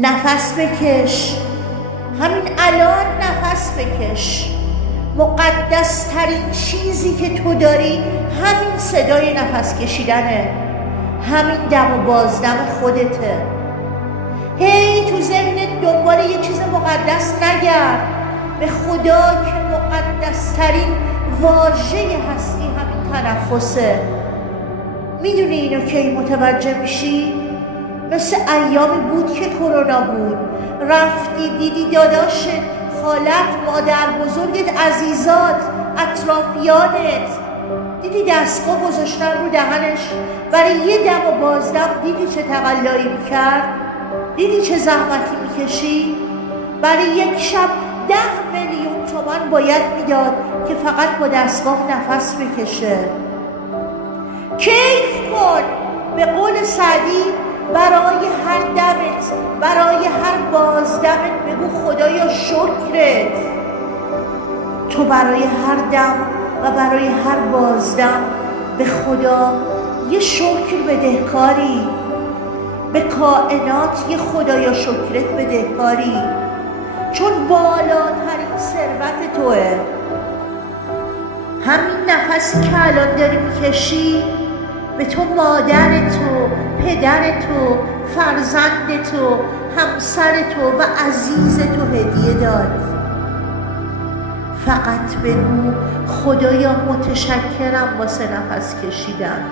نفس بکش، همین الان نفس بکش. مقدس ترین چیزی که تو داری همین صدای نفس کشیدنه، همین دم و بازدم خودته. هی تو ذهنت دنبال یه چیز مقدس نگرد، به خدا که مقدس ترین واژه هستی همین تنفسه. میدونی اینو کی متوجه میشی؟ مثل ایامی بود که کرونا بود، رفتی دیدی داداشت، خالت، مادر بزرگت، عزیزات، اطرافیانت، دیدی دستگاه گذاشتن رو دهنش برای یه دم و بازدم، دیدی چه تقلایی میکرد؟ دیدی چه زحمتی میکشی؟ برای یک شب 10 میلیون تومان باید میداد که فقط با دستگاه نفس بکشه. کیف کن، به قول سعدی برای هر دمت، برای هر بازدمت بگو خدایا شکرت. تو برای هر دم و برای هر بازدم به خدا یه شکر بدهکاری، به کائنات یه خدایا شکرت بدهکاری، چون بالاترین ثروت توه. همین نفسی که الان داری میکشی به تو مادر تو، پدر تو، فرزند تو، همسر تو و عزیز تو هدیه داد. فقط بگو خدایا متشکرم واسه نفس کشیدن.